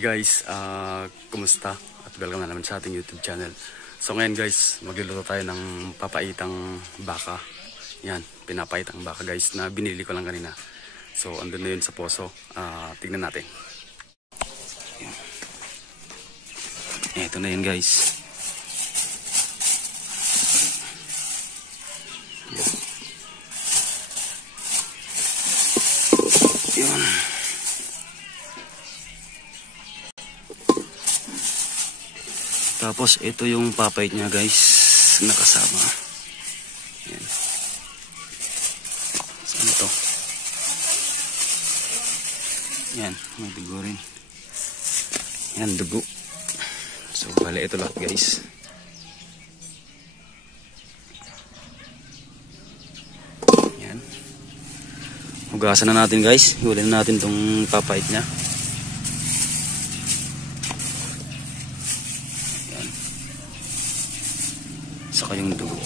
guys, kumusta? At welcome na naman sa ating YouTube channel. So ngayon guys, magluluto tayo ng papaitang baka. Yan, pinapaitang baka guys na binili ko lang kanina. So andun na yun sa poso. Tignan natin. Ito na yun guys. Yun. Tapos ito yung papait niya guys, nakasama. Yan. Saan ito? Yan, may dugo rin. Yan, dugo. So bale ito lahat guys. Yan. Hugasan na natin guys. Hiwalay na natin tong papait niya. Saka yung dugo.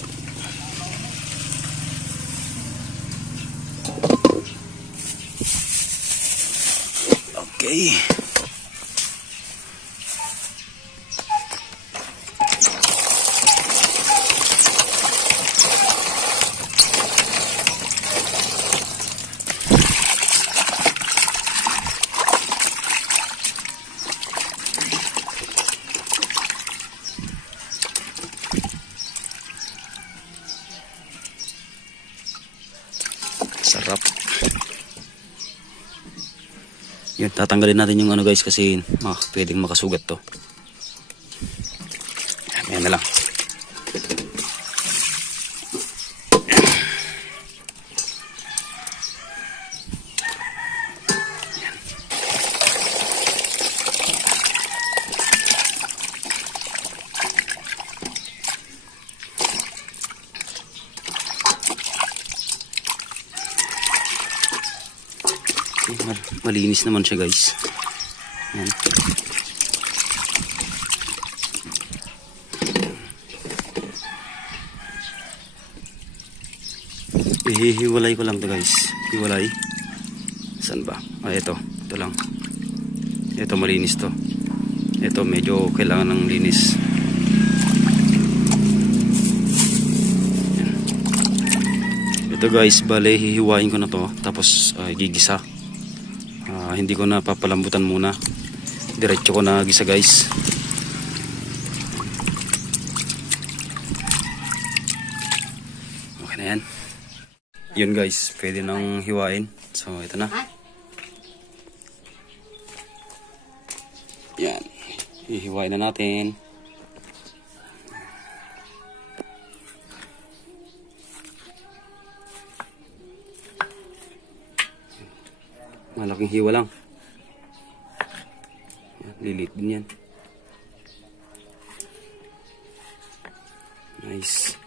Okay. Sarap. Yun, tatanggalin natin yung ano guys kasi pwedeng makasugat to. Yan na lang. Malinis naman siya guys. Yan. Hihiwalay ko lang to guys. Hiwalay. Saan ba? Ito. Ito lang. Ito malinis to. Ito medyo kailangan ng linis. Yan. Ito guys, bale hihiwain ko na to. Tapos gigisa. Hindi ko na papalambutan muna. Diretso ko na gisa guys. Okay na yan. Yun guys, pwede nang hiwain. So ito na. Yan. Hihiwain na natin. Malaking hiwa lang. Lilit din yan. Nice.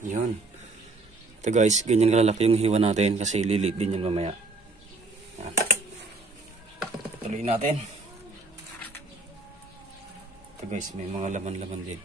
Yun. Ito guys, ganyan kalalaki yung hiwa natin kasi lilit din yan mamaya. Yan. Tuloy natin. Ito guys, may mga laman-laman din.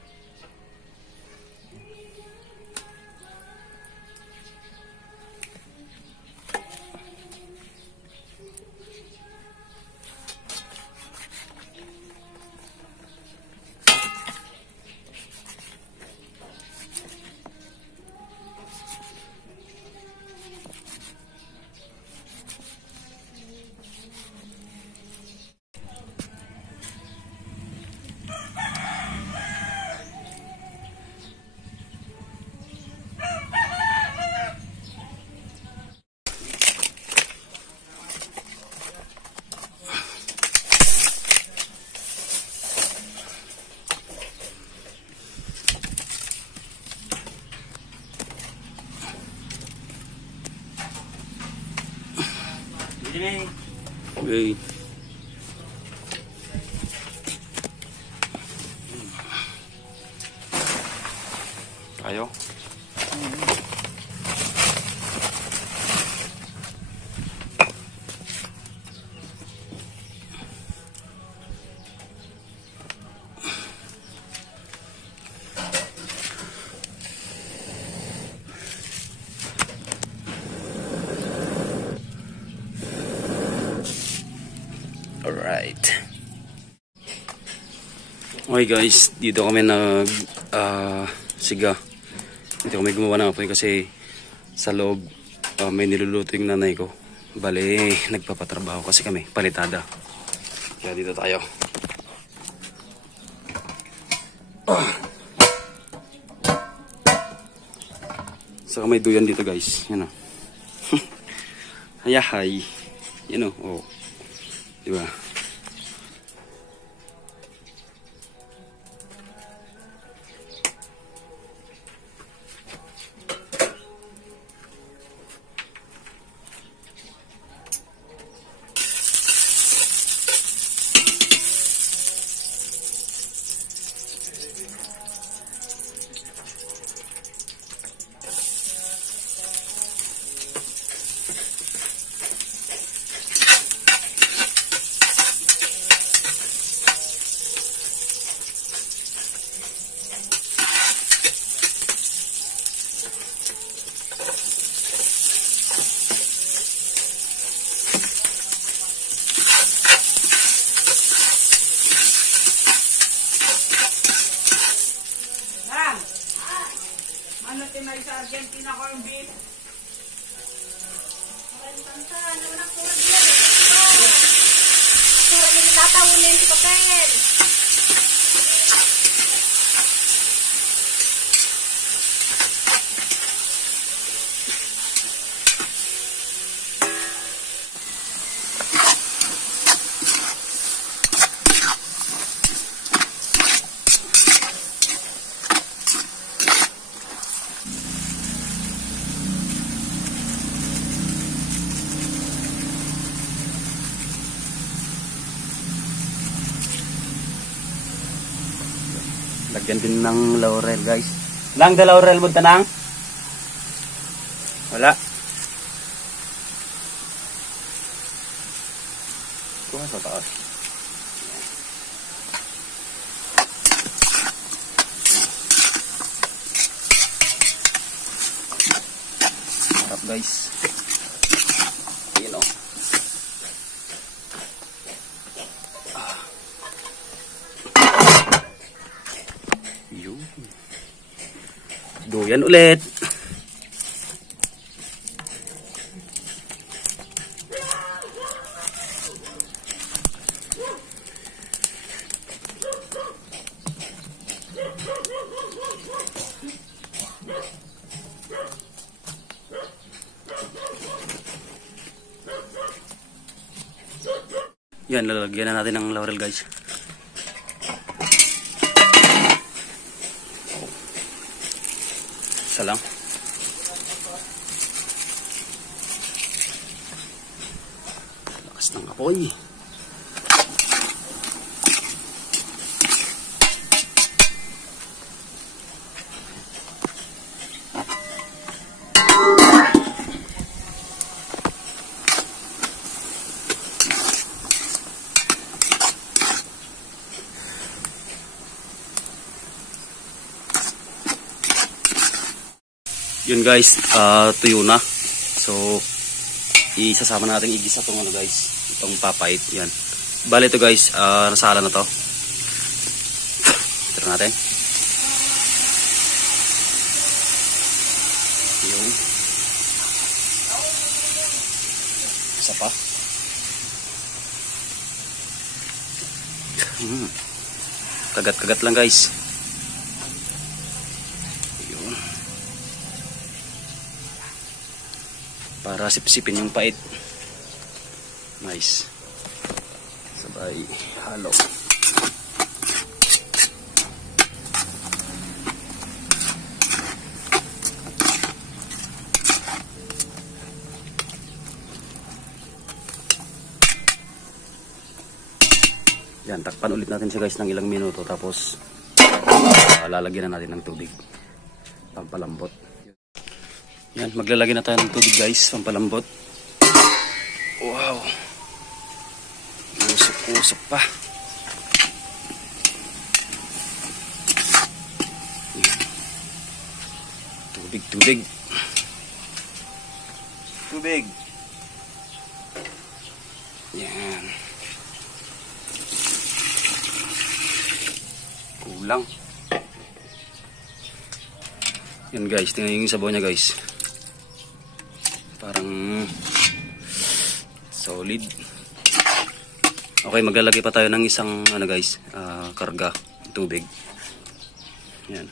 Okay. Tayo. Alright. Okay guys, dito kami siga. Dito kami gumawa ng apoy kasi sa loob may niluluto yung nanay ko. Bale, nagpapatrabaho kasi kami, palitada. Kaya dito tayo. Saka may duyan dito guys. Yan o. Hayahay. Yan o. Oh. Diba? Ano tinay sa Argentina corn beef? Tatawunin si papel. Lagyan din ng laurel guys. Lang da laurel mo tanang? Wala. Kuha sa taas. Harap guys. Ayan o. Duyan ulit. Yan, lalagyan na natin ng laurel guys. Isa lang. Lakas ng apoy. Yun guys, tuyo na. So, isasama natin igisa itong ano guys, itong papait. Yan. Bale ito guys, nasala na to. Tira natin. Yun. Isa pa. Kagat-kagat lang guys. Para sipsipin yung pait. Nice. Sabay halo. Yan, takpan ulit natin siya guys ng ilang minuto. Tapos, lalagyan na natin ng tubig. Pampalambot. Yan, maglalagay na tayo ng tubig guys. Pampalambot. Wow. Usok-usok pa. Yan. Tubig. Tubig. Yan. Kulang. Yan guys, tingnan yung sabaw niya guys. Parang solid. Okay, maglalagay pa tayo ng isang ano guys, karga tubig. Yan.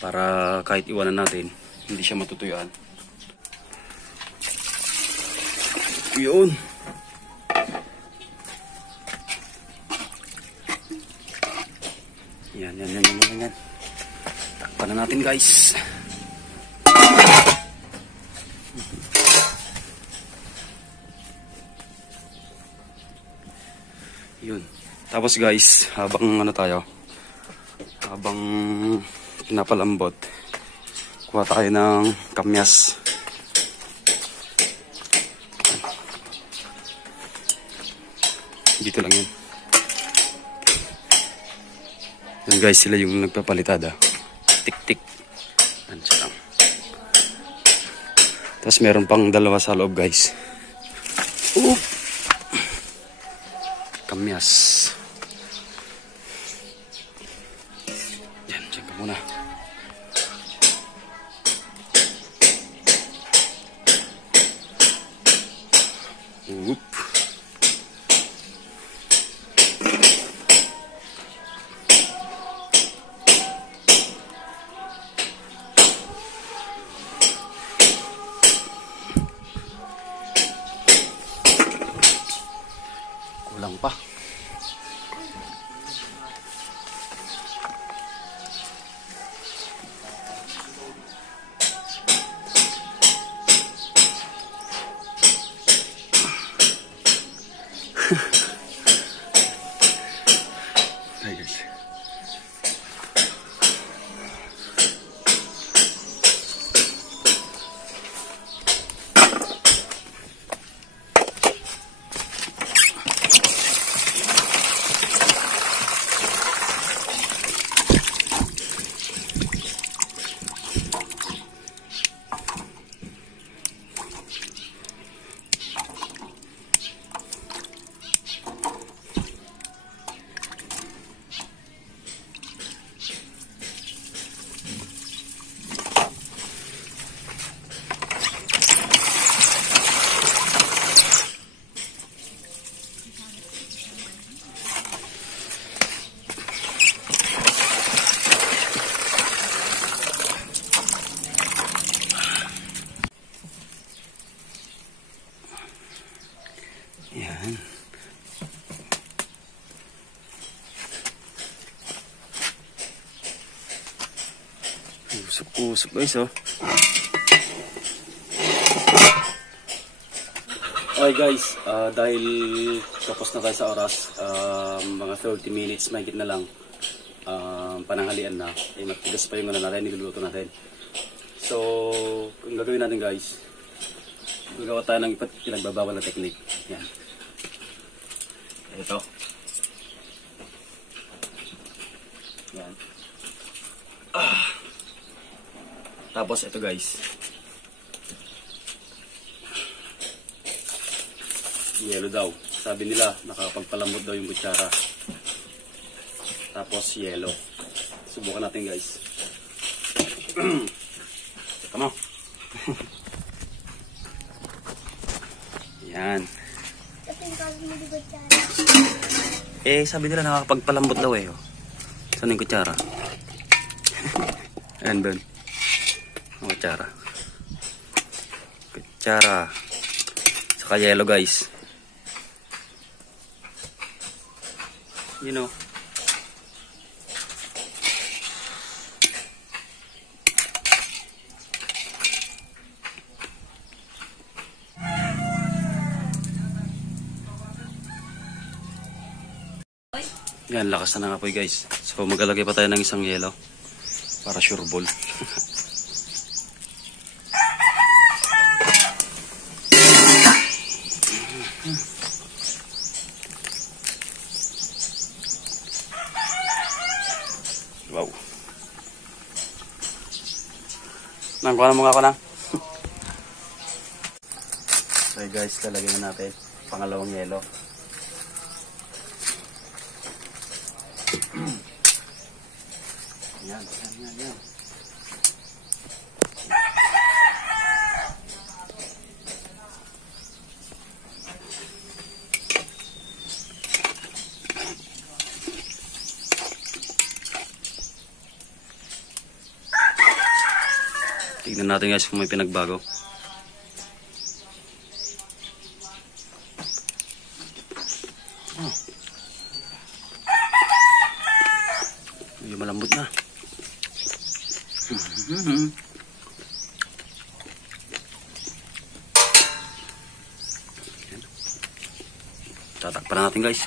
Para kahit iwanan natin, hindi siya matutuyuan. Yun. Yan. Takpan na natin guys. Yun. Tapos guys, habang pinapalambot, kuha tayo ng kamyas. Dito lang yun. Yan guys, sila yung nagpapalitada. Tik-tik. Yan siya lang. Tapos meron pang dalawa sa loob guys. Kamyas. Yan, dyan ka muna. Oop. Kulang pa. Ay guys. Yan. Usap-usap guys oh. Okay guys, dahil tapos na tayo sa oras, mga 30 minutes, mahigit na lang, pananghalian na, ay matigas pa yung ano natin, niluluto natin. So, kung gagawin natin guys, gagawa tayo ng pinagbabawal na technique. Yan. Ito. Yan. Tapos ito guys. Yelo daw. Sabi nila, nakapagpalambot daw yung kutsara. Tapos yelo. Subukan natin guys. Come on. Yan. Sabi nila nakakapagpalambot daw eh. Oh. Saan yung kutsara? Ayan Ben. Kutsara. Kutsara. Saka yelo guys. You know. Yan, lakas na ng apoy guys. So maglalagay pa tayo ng isang yelo para sure ball. Wow. Nang kuha mo nga ako lang. Okay guys, lalagyan na natin pangalawang yelo. Yan. Tignan natin guys kung may pinagbago. Medyo malambot na. Tatakpan na natin guys.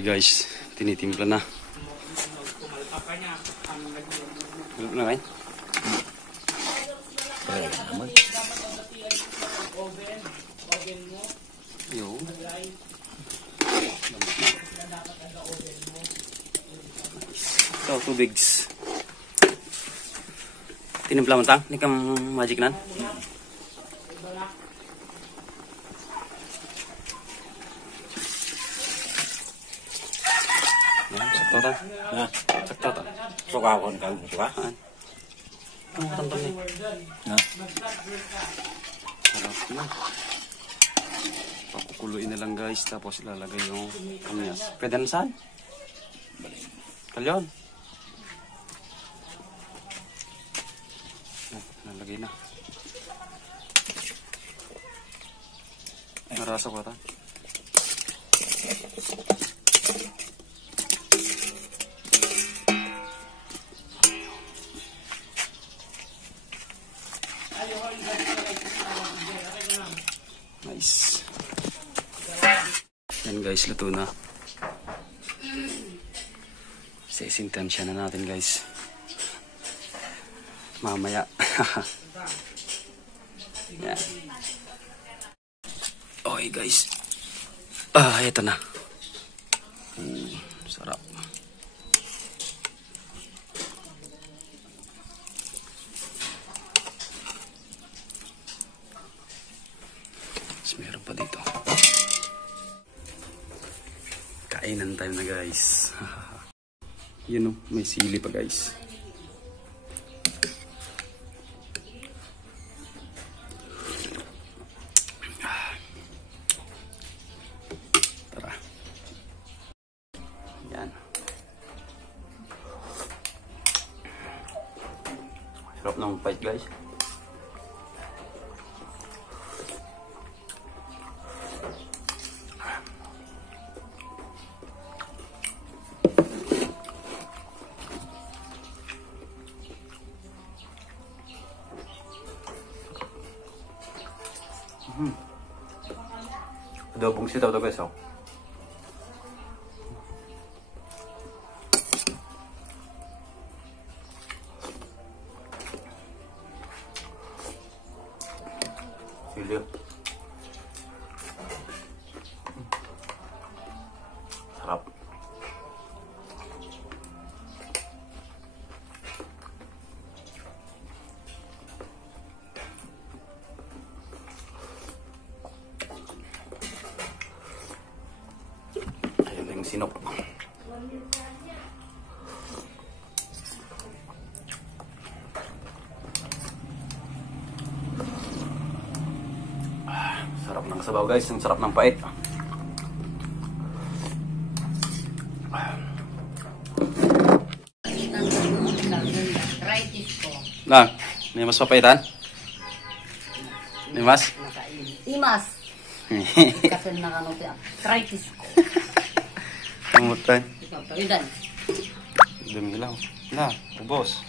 Guys, tinitimpla na. Tulog na kayo? Yo. Ito, tubigs. Tinimpla mo tang? Hindi ka magic nan? Sakto ta? Sakto ta? Sukakon ka, suka? Ang matantang ni. Ha? Harap na. Pakukuluin na lang guys, tapos ilalagay yung kamyas. Pwede na saan? Kalyon. Nalagay na. Narasa ko ta. Nice. Yan guys, luto na. Sesintansya na natin guys. Mamaya. Yan. Okay guys. Ito na. Sarap. Meron pa dito. Kainan time na guys. Yun o, may sili pa guys. Tara. Yan. Sarap ng fight guys. Adobong sitaw to guys, oh. Sili. Sarap. Sinok. Sarap ng sabaw guys, ang sarap ng pait. Arthritis ko. Na. May mas papaitan? May mas? Imas. Kasi nakanong arthritis ko. Kamutan. Ikaw, pagidan. Dumi lang. Na, ubos.